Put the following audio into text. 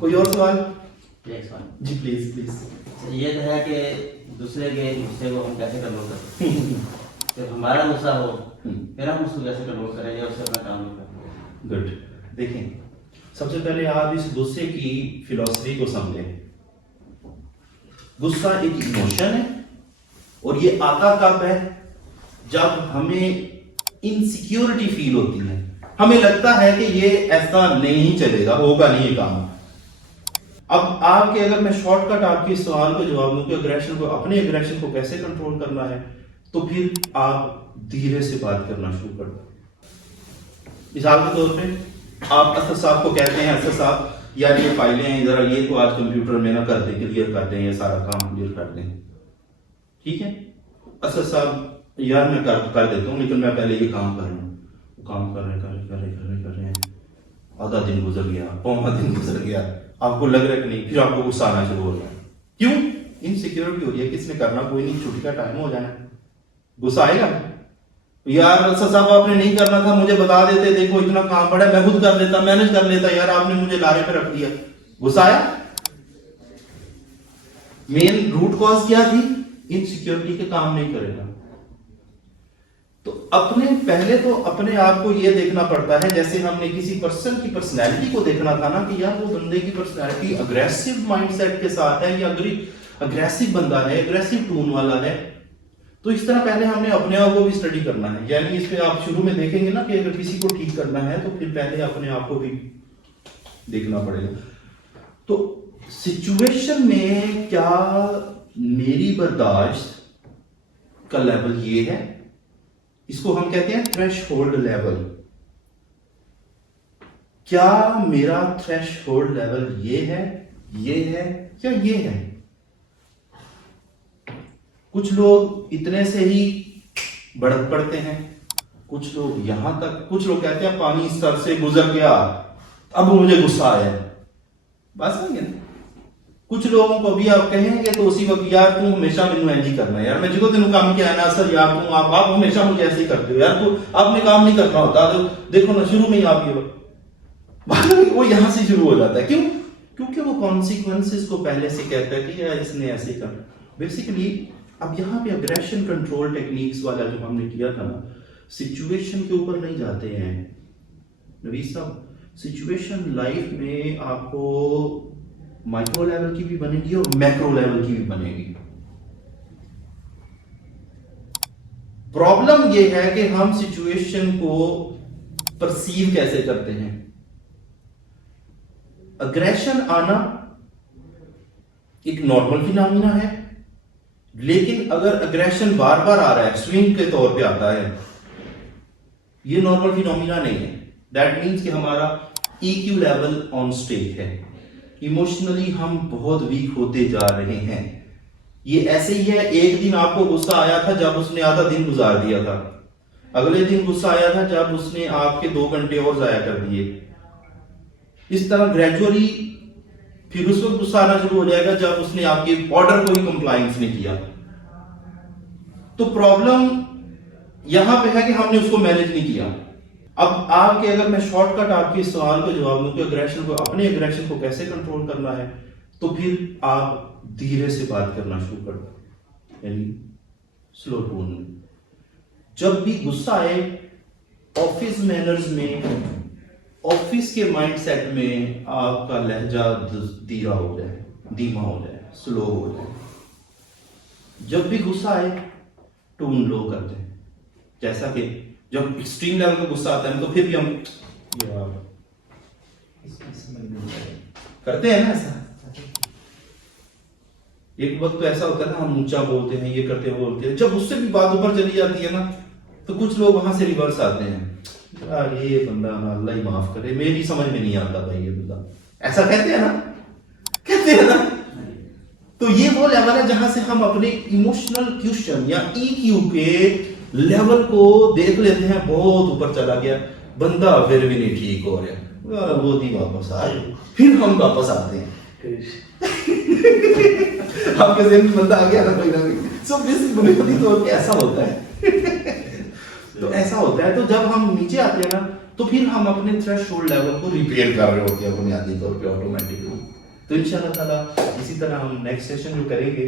कोई और सवाल? एक सवाल जी प्लीज प्लीज। ये तो है कि दूसरे के गुस्से को हम कैसे कंट्रोल करते हैं? जब हमारा गुस्सा हो फिर हम उसको कैसे कंट्रोल करें या उससे अपना काम करें? गुड। देखें, सबसे पहले आप इस गुस्से की फिलॉसफी को समझें। गुस्सा एक इमोशन है और ये आता कब है? जब हमें इनसिक्योरिटी फील होती है, हमें लगता है कि ये ऐसा नहीं चलेगा, होगा नहीं ये काम। अब आपके अगर मैं शॉर्टकट आपके इस सवाल को जवाब दूं कि अग्रेशन को, अपने अग्रेशन को कैसे कंट्रोल करना है, तो फिर आप धीरे से बात करना शुरू कर दो। मिसाल के तौर पे आप असद साहब को कहते हैं, असद साहब यार ये फाइलें हैं जरा ये तो आज कंप्यूटर में ना कर दें, क्लियर कर दें, ये सारा काम क्लियर कर दें। ठीक है, असद साहब यार मैं कर देता हूँ, लेकिन मैं पहले ये काम कर रहा हूँ। काम कर रहे हैं, आधा दिन गुजर गया, पौना दिन गुजर गया, आपको लग रहा है कि नहीं, फिर आपको गुस्सा आना शुरू हो गया। क्यों? इनसिक्योरिटी हो रही है, किसने करना, कोई नहीं, छुट्टी का टाइम हो जाना, गुस्सा आएगा। यार असद साहब आपने नहीं करना था, मुझे बता देते, देखो इतना काम पड़ा है, मैं खुद कर लेता, मैनेज कर लेता, यार आपने मुझे लारे पे रख दिया। गुस्सा आया। मेन रूट कॉज क्या थी? इनसिक्योरिटी के काम नहीं करेगा। तो पहले तो अपने आप को यह देखना पड़ता है, जैसे हमने किसी पर्सन की पर्सनैलिटी को देखना था ना, कि यार वो बंदे की पर्सनैलिटी अग्रेसिव माइंडसेट के साथ है या अग्रेसिव बंदा है, अग्रेसिव टोन वाला है। तो इस तरह पहले हमने अपने आप को भी स्टडी करना है। यानी इस पे आप शुरू में देखेंगे ना कि अगर किसी को ठीक करना है तो फिर पहले अपने आप को भी देखना पड़ेगा। तो सिचुएशन में क्या मेरी बर्दाश्त का लेवल ये है, इसको हम कहते हैं थ्रेशहोल्ड लेवल। क्या मेरा थ्रेशहोल्ड लेवल ये है या ये है? कुछ लोग इतने से ही बढ़त पड़ते हैं, कुछ लोग यहां तक, कुछ लोग कहते हैं पानी सर से गुजर गया अब मुझे गुस्सा आया। बस नहीं है। कुछ लोगों को भी आप कहेंगे तो उसी वक्त यार तू हमेशा मैनू इंज ही करना, यार मैं जो तेन काम किया ना सर, यार तू आप हमेशा मुझे ऐसे ही करते हो, यार तू आपने काम नहीं करना होता, तो देखो ना शुरू में ही आप ये वो यहां से शुरू हो जाता है। क्यों? क्योंकि वो कॉन्सिक्वेंसेस को पहले से कहता है कि यार इसने ऐसे कर। बेसिकली अब यहाँ पे अग्रेशन कंट्रोल टेक्निक्स वाला जो हमने किया था ना, सिचुएशन के ऊपर नहीं जाते हैं नवीस साहब। सिचुएशन लाइफ में आपको माइक्रो लेवल की भी बनेगी और मैक्रो लेवल की भी बनेगी। प्रॉब्लम यह है कि हम सिचुएशन को परसीव कैसे करते हैं। अग्रेशन आना एक नॉर्मल फिनोमिना है, लेकिन अगर अग्रेशन बार बार आ रहा है, स्विंग के तौर पे आता है, ये नॉर्मल फिनोमिना नहीं है। दैट मीन्स कि हमारा EQ लेवल ऑन स्टेक है, इमोशनली हम बहुत वीक होते जा रहे हैं। ये ऐसे ही है, एक दिन आपको गुस्सा आया था जब उसने आधा दिन गुजार दिया था, अगले दिन गुस्सा आया था जब उसने आपके 2 घंटे और जाया कर दिए। इस तरह ग्रेजुअली फिर उस वक्त गुस्सा आना शुरू हो जाएगा जब उसने आपके ऑर्डर को ही कंप्लायंस नहीं किया। तो प्रॉब्लम यहां पे है कि हमने उसको मैनेज नहीं किया। अब आपके, अगर मैं शॉर्टकट आपके इस सवाल को जवाब दूं कि अग्रेशन को, अपने अग्रेशन को कैसे कंट्रोल करना है, तो फिर आप धीरे से बात करना शुरू कर दो, यानी स्लो टोन में। जब भी गुस्सा आए, ऑफिस मैनर्स में, ऑफिस के माइंडसेट में आपका लहजा धीरा हो जाए, धीमा हो जाए, स्लो हो जाए। जब भी गुस्सा आए टोन लो करते हैं। जैसा कि जब एक्सट्रीम लेवल का गुस्सा आता है तो फिर भी हम करते हैं ना ऐसा। एक वक्त तो ऐसा होता है ना, हम ऊंचा बोलते हैं, ये करते हैं, वो बोलते हैं। जब उससे भी बात ऊपर चली जाती है ना, तो कुछ लोग वहां से रिवर्स आते हैं, यार ये बंदा ना अल्लाह ही माफ करे, मेरी समझ में नहीं आता भाई ये बंदा, ऐसा कहते हैं ना, कहते हैं ना। तो ये वो लेवल है जहां से हम अपने इमोशनल क्वेश्चन या EQ के लेवल को देख लेते हैं, बहुत ऊपर चला गया, बंदा फिर भी नहीं ठीक हो रहा, वो दी वापस आए, फिर हम वापस आते हैं। आपके ज़हन में बंदा आ गया ना कोई ना कोई। सो बुनियादी तौर पे ऐसा होता है। तो ऐसा होता है, तो जब हम नीचे आते हैं ना, तो फिर हम अपने थ्रेशोल्ड लेवल को रिपेयर कर रहे होते हैं बुनियादी तौर पे ऑटोमेटिकली। तो इंशाल्लाह ताला इसी तरह हम नेक्स्ट सेशन जो करेंगे